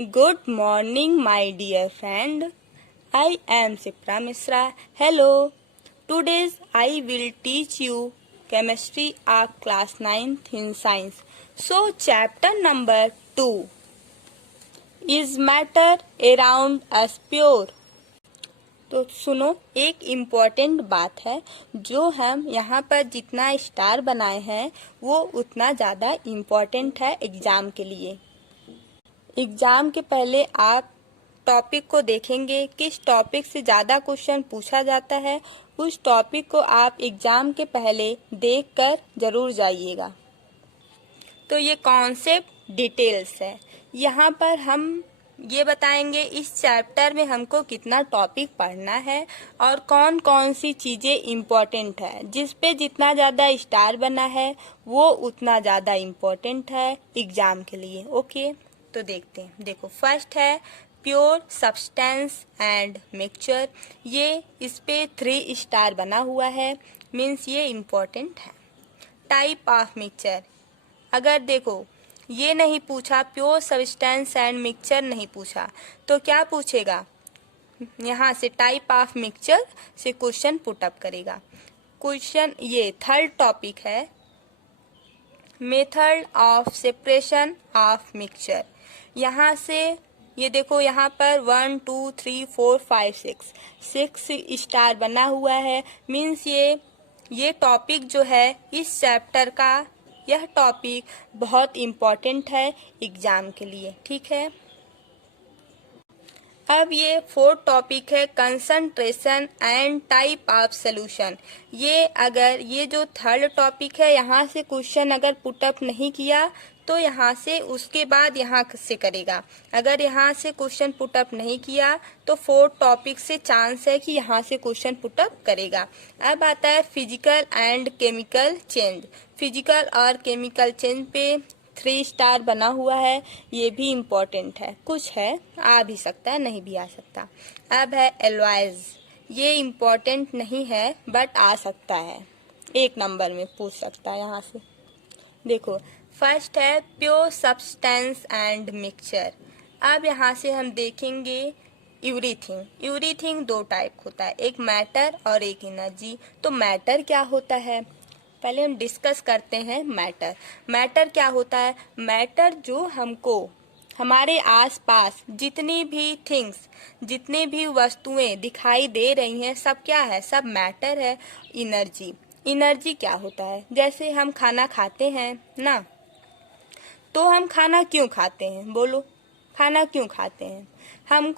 Good morning, my dear friend. I am Sipra Misra. Hello. Today I will teach you chemistry of class 9th in science. So chapter number 2 is matter around us pure. तो सुनो, एक important बात है, जो हम यहाँ पर जितना स्टार बनाए हैं वो उतना ज़्यादा इम्पॉर्टेंट है एग्ज़ाम के लिए। एग्ज़ाम के पहले आप टॉपिक को देखेंगे, किस टॉपिक से ज़्यादा क्वेश्चन पूछा जाता है, उस टॉपिक को आप एग्ज़ाम के पहले देखकर ज़रूर जाइएगा। तो ये कॉन्सेप्ट डिटेल्स है। यहाँ पर हम ये बताएंगे इस चैप्टर में हमको कितना टॉपिक पढ़ना है और कौन कौन सी चीज़ें इम्पोर्टेंट है। जिस पे जितना ज़्यादा स्टार बना है वो उतना ज़्यादा इम्पोर्टेंट है एग्ज़ाम के लिए। ओके, तो देखते हैं। देखो, फर्स्ट है प्योर सब्सटेंस एंड मिक्सचर। ये इस पे 3 स्टार बना हुआ है, मीन्स ये इम्पोर्टेंट है। टाइप ऑफ मिक्सचर, अगर देखो ये नहीं पूछा, प्योर सब्सटेंस एंड मिक्सचर नहीं पूछा, तो क्या पूछेगा? यहाँ से टाइप ऑफ मिक्सचर से क्वेश्चन पुट अप करेगा। क्वेश्चन ये थर्ड टॉपिक है, method of separation of mixture. यहाँ से ये देखो, यहाँ पर 1 2 3 4 5 6 स्टार बना हुआ है, मीन्स ये टॉपिक जो है इस चैप्टर का, यह टॉपिक बहुत इम्पोर्टेंट है एग्जाम के लिए। ठीक है, अब ये 4th टॉपिक है concentration and type of solution. ये अगर ये जो 3rd टॉपिक है यहाँ से क्वेश्चन अगर पुटअप नहीं किया तो यहाँ से उसके बाद यहाँ से करेगा। अगर यहाँ से क्वेश्चन पुटअप नहीं किया तो 4th टॉपिक से चांस है कि यहाँ से क्वेश्चन पुटअप करेगा। अब आता है physical and chemical change. Physical और केमिकल चेंज पे 3 स्टार बना हुआ है, ये भी इम्पोर्टेंट है। कुछ है, आ भी सकता है, नहीं भी आ सकता। अब है एलॉयज, ये इम्पोर्टेंट नहीं है बट आ सकता है, 1 नंबर में पूछ सकता है यहाँ से। देखो, फर्स्ट है प्योर सब्सटेंस एंड मिक्सचर। अब यहाँ से हम देखेंगे एवरीथिंग। एवरीथिंग 2 टाइप होता है, एक मैटर और एक एनर्जी। तो मैटर क्या होता है, पहले हम डिस्कस करते हैं। मैटर क्या होता है? मैटर जो हमको हमारे आसपास जितनी भी थिंग्स, जितनी भी वस्तुएं दिखाई दे रही हैं, सब क्या है? सब मैटर है। एनर्जी क्या होता है? जैसे हम खाना खाते हैं ना, तो हम खाना क्यों खाते हैं? बोलो, खाना क्यों खाते हैं? हम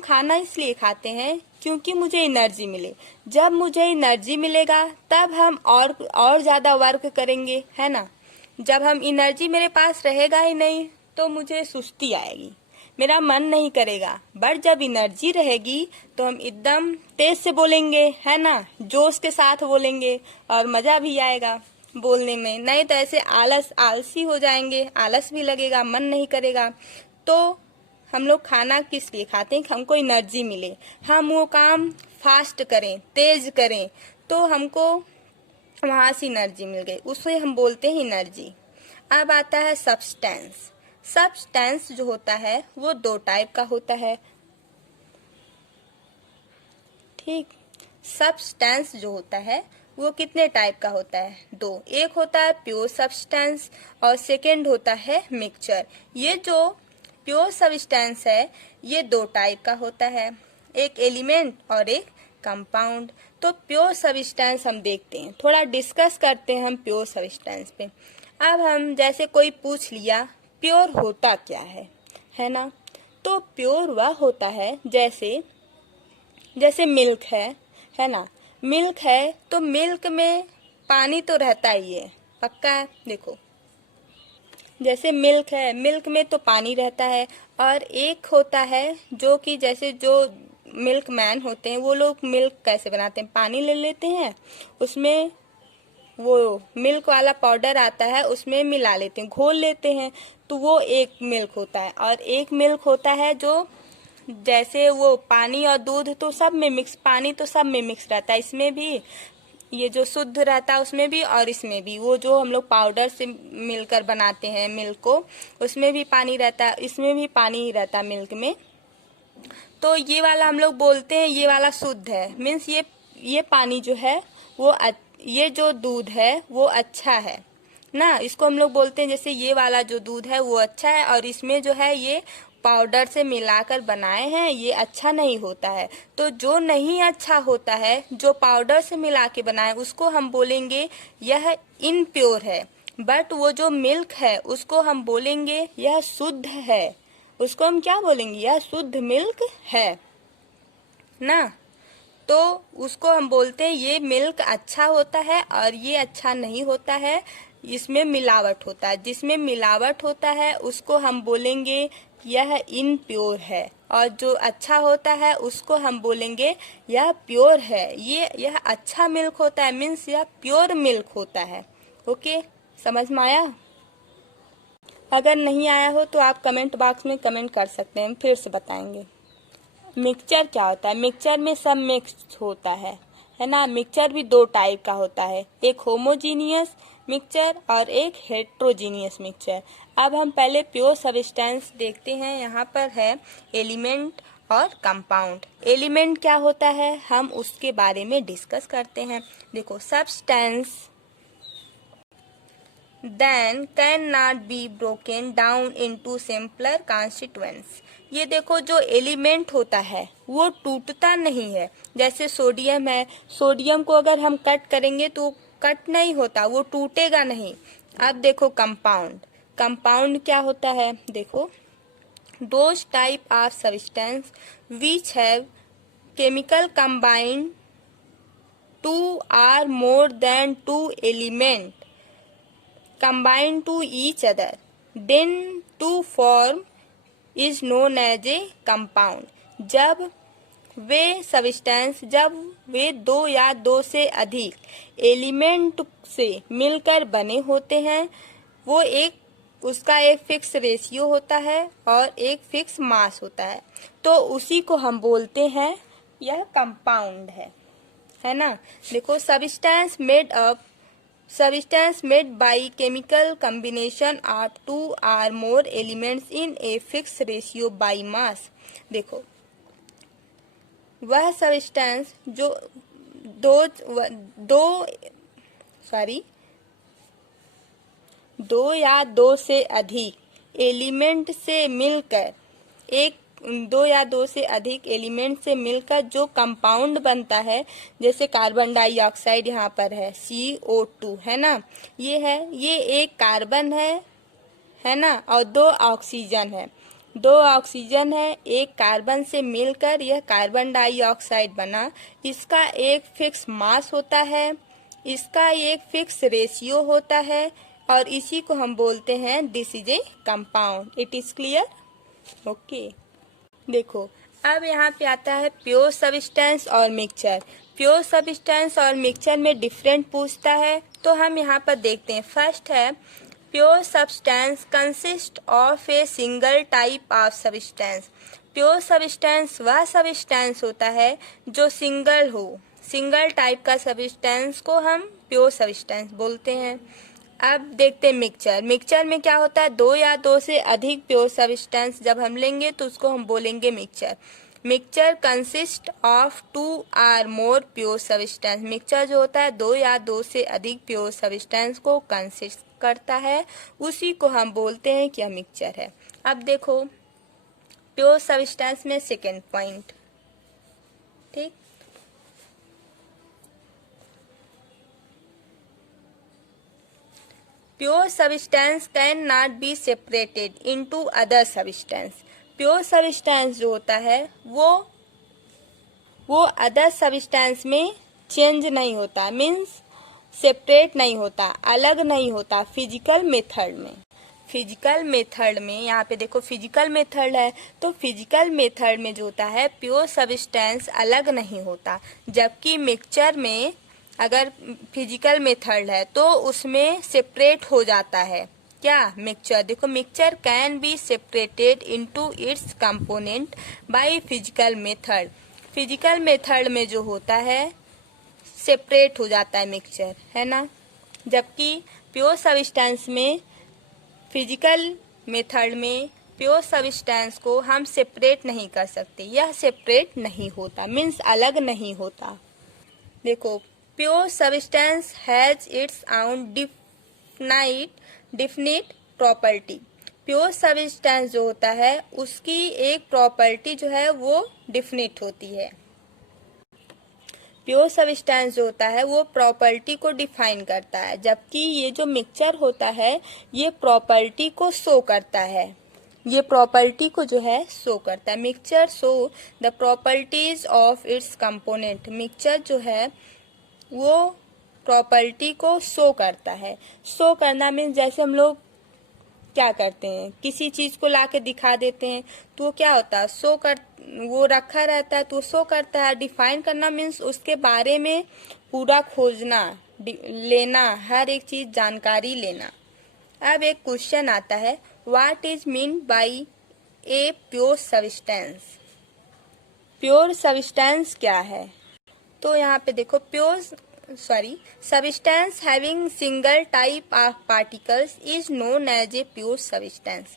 खाना इसलिए खाते हैं क्योंकि मुझे एनर्जी मिले। जब मुझे एनर्जी मिलेगा तब हम और ज़्यादा वर्क करेंगे, है ना। जब हम एनर्जी मेरे पास रहेगा ही नहीं तो मुझे सुस्ती आएगी, मेरा मन नहीं करेगा। बट जब एनर्जी रहेगी तो हम एकदम तेज से बोलेंगे, है ना, जोश के साथ बोलेंगे और मज़ा भी आएगा बोलने में। नहीं तो ऐसे आलसी हो जाएंगे, आलस भी लगेगा, मन नहीं करेगा। तो हम लोग खाना किस लिए खाते हैं? हमको एनर्जी मिले, हम वो काम फास्ट करें, तेज करें, तो हमको वहाँ से एनर्जी मिल गई, उसे हम बोलते हैं एनर्जी। अब आता है सब्सटेंस। सब्सटेंस जो होता है वो 2 टाइप का होता है। ठीक, सब्सटेंस जो होता है वो कितने टाइप का होता है? 2। एक होता है प्योर सब्सटेंस और सेकेंड होता है मिक्सचर। ये जो प्योर सब्सटेंस है ये 2 टाइप का होता है, एक एलिमेंट और एक कंपाउंड। तो प्योर सब्सटेंस हम देखते हैं, थोड़ा डिस्कस करते हैं हम प्योर सब्सटेंस पे। अब हम जैसे कोई पूछ लिया प्योर होता क्या है ना। तो प्योर वह होता है जैसे मिल्क है ना। मिल्क है तो मिल्क में पानी तो रहता ही है, पक्का है। देखो, जैसे मिल्क है, मिल्क में तो पानी रहता है। और एक होता है जो कि जैसे जो मिल्क मैन होते हैं वो लोग मिल्क कैसे बनाते हैं? पानी ले लेते हैं, उसमें वो मिल्क वाला पाउडर आता है, उसमें मिला लेते हैं, घोल लेते हैं, तो वो एक मिल्क होता है। और एक मिल्क होता है जो जैसे वो पानी और दूध तो सब में मिक्स, पानी तो सब में मिक्स रहता है, इसमें भी ये जो शुद्ध रहता है उसमें भी और इसमें भी, वो जो हम लोग पाउडर से मिलकर बनाते हैं मिल्क को, उसमें भी पानी रहता है, इसमें भी पानी ही रहता है मिल्क में। तो ये वाला हम लोग बोलते हैं ये वाला शुद्ध है, मीन्स ये पानी जो है वो ये जो दूध है वो अच्छा है ना, इसको हम लोग बोलते हैं जैसे ये वाला जो दूध है वो अच्छा है, और इसमें जो है ये पाउडर से मिलाकर बनाए हैं, ये अच्छा नहीं होता है। तो जो नहीं अच्छा होता है, जो पाउडर से मिला के बनाए, उसको हम बोलेंगे यह इनप्योर है। बट वो जो मिल्क है उसको हम बोलेंगे यह शुद्ध है, उसको हम क्या बोलेंगे, यह शुद्ध मिल्क है ना। तो उसको हम बोलते हैं ये मिल्क अच्छा होता है और ये अच्छा नहीं होता है, इसमें मिलावट होता है। जिसमें मिलावट होता है उसको हम बोलेंगे यह इनप्योर है, और जो अच्छा होता है उसको हम बोलेंगे यह प्योर है। यह अच्छा मिल्क होता है, मीन्स यह प्योर मिल्क होता है। ओके, समझ में आया? अगर नहीं आया हो तो आप कमेंट बॉक्स में कमेंट कर सकते हैं, फिर से बताएंगे। मिक्सचर क्या होता है? मिक्सचर में सब मिक्स होता है ना। मिक्सचर भी दो टाइप का होता है, एक होमोजीनियस मिक्सचर और एक हेट्रोजीनियस मिक्सचर। अब हम पहले प्योर सब्सटेंस देखते हैं। यहाँ पर है एलिमेंट और कंपाउंड। एलिमेंट क्या होता है हम उसके बारे में डिस्कस करते हैं। देखो, substance then cannot be broken down into simpler constituents। ये देखो, जो एलिमेंट होता है वो टूटता नहीं है। जैसे सोडियम है, सोडियम को अगर हम कट करेंगे तो कट नहीं होता, वो टूटेगा नहीं। अब देखो कंपाउंड, कंपाउंड क्या होता है? देखो, those type of substance which have chemical combined two or more than two element combine to each other then to form is known as a compound। जब वे सब्सटेंस, जब वे दो या दो से अधिक एलिमेंट से मिलकर बने होते हैं, वो उसका एक फिक्स रेशियो होता है और एक फिक्स मास होता है, तो उसी को हम बोलते हैं यह कंपाउंड है ना। देखो, substance made by chemical combination of two or more elements in a fixed ratio by mass। देखो, वह सब्सटेंस जो दो या दो से अधिक एलिमेंट से मिलकर दो या दो से अधिक एलिमेंट से मिलकर जो कंपाउंड बनता है, जैसे कार्बन डाइऑक्साइड यहाँ पर है CO2 है ना, ये एक कार्बन है ना, और दो ऑक्सीजन है, एक कार्बन से मिलकर यह कार्बन डाइऑक्साइड बना। इसका एक फिक्स मास होता है, इसका एक फिक्स रेशियो होता है, और इसी को हम बोलते हैं this is a compound. It is clear? Okay. देखो, अब यहाँ पे आता है प्योर सब्सटेंस और मिक्सचर। प्योर सब्सटेंस और मिक्सचर में डिफरेंट पूछता है, तो हम यहाँ पर देखते हैं। फर्स्ट है pure substance consist of a single type of substance. Pure substance वह सब्सटेंस होता है जो सिंगल टाइप का सब्सटेंस को हम प्योर सब्सटेंस बोलते हैं। अब देखते हैं मिक्सचर में क्या होता है, दो या दो से अधिक प्योर सब्सटेंस जब हम लेंगे तो उसको हम बोलेंगे mixture consist of two or more pure substance. Mixture जो होता है दो या दो से अधिक प्योर सब्सटेंस को कंसिस्ट करता है, उसी को हम बोलते हैं कि यह मिक्सचर है। अब देखो, प्योर सब्सटेंस में सेकेंड पॉइंट, ठीक, pure substance can not be separated into other substance. Pure substance जो होता है वो अदर सब्सटेंस में चेंज नहीं होता, मीन्स सेपरेट नहीं होता, अलग नहीं होता। फिजिकल मेथड में यहाँ पे देखो, फिजिकल मेथड है, तो फिजिकल मेथड में जो होता है प्योर सब्सटेंस अलग नहीं होता, जबकि मिक्सचर में अगर फिजिकल मेथड है तो उसमें सेपरेट हो जाता है। क्या? मिक्सचर। देखो, mixture can be separated into its component by physical method. Physical method में जो होता है सेपरेट हो जाता है मिक्सचर, है ना। जबकि प्योर सब्सटेंस में, फिजिकल मेथड में प्योर सब्सटेंस को हम सेपरेट नहीं कर सकते, यह सेपरेट नहीं होता, मीन्स अलग नहीं होता। देखो, pure substance has its own definite property. Pure substance जो होता है उसकी एक प्रॉपर्टी जो है वो डिफिनिट होती है। प्योर सब्सटेंस जो होता है वो प्रॉपर्टी को डिफाइन करता है, जबकि ये जो मिक्सचर होता है ये प्रॉपर्टी को शो करता है, ये प्रॉपर्टी को जो है शो करता है। Mixture show the properties of its component. Mixture जो है वो प्रॉपर्टी को शो करता है। शो करना मीन्स जैसे हम लोग क्या करते हैं, किसी चीज को लाके दिखा देते हैं तो वो क्या होता है, शो कर, वो रखा रहता है तो शो करता है। डिफाइन करना मीन्स उसके बारे में पूरा खोजना, लेना, हर एक चीज जानकारी लेना। अब एक क्वेश्चन आता है, what is mean by a pure substance. Pure substance क्या है, तो यहाँ पे देखो, substance having single type of particles is known as a pure substance।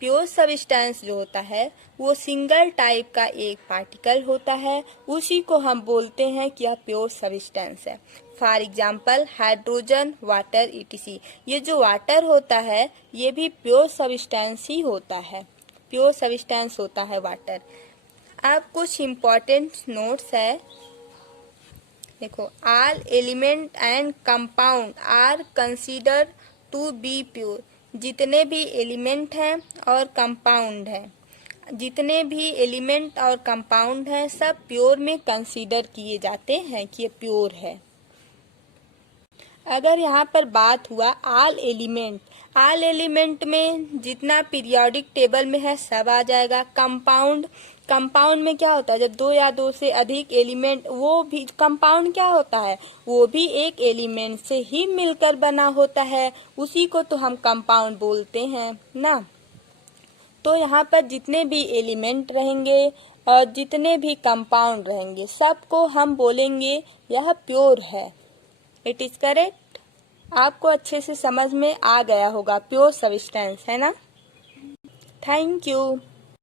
Pure substance जो होता है वो सिंगल टाइप का एक पार्टिकल होता है, उसी को हम बोलते हैं कि यह प्योर सब्सटेंस है। For example hydrogen, water, etc। ये जो वाटर होता है ये भी प्योर सब्सटेंस ही होता है, प्योर सब्सटेंस होता है वाटर। अब कुछ इम्पोर्टेंट नोट्स है, देखो, all element and compound are considered to be pure. जितने भी एलिमेंट हैं और कंपाउंड हैं, जितने भी एलिमेंट और कंपाउंड हैं सब प्योर में कंसीडर किए जाते हैं कि ये प्योर है। अगर यहाँ पर बात हुआ ऑल एलिमेंट, ऑल एलिमेंट में जितना पीरियोडिक टेबल में है सब आ जाएगा। कंपाउंड, कंपाउंड में क्या होता है, जब दो या दो से अधिक एलिमेंट, वो भी कंपाउंड क्या होता है, वो भी एक एलिमेंट से ही मिलकर बना होता है, उसी को तो हम कंपाउंड बोलते हैं ना। तो यहाँ पर जितने भी एलिमेंट रहेंगे और जितने भी कंपाउंड रहेंगे सबको हम बोलेंगे यह प्योर है। It is correct. आपको अच्छे से समझ में आ गया होगा प्योर सब्सटेंस, है ना। Thank you.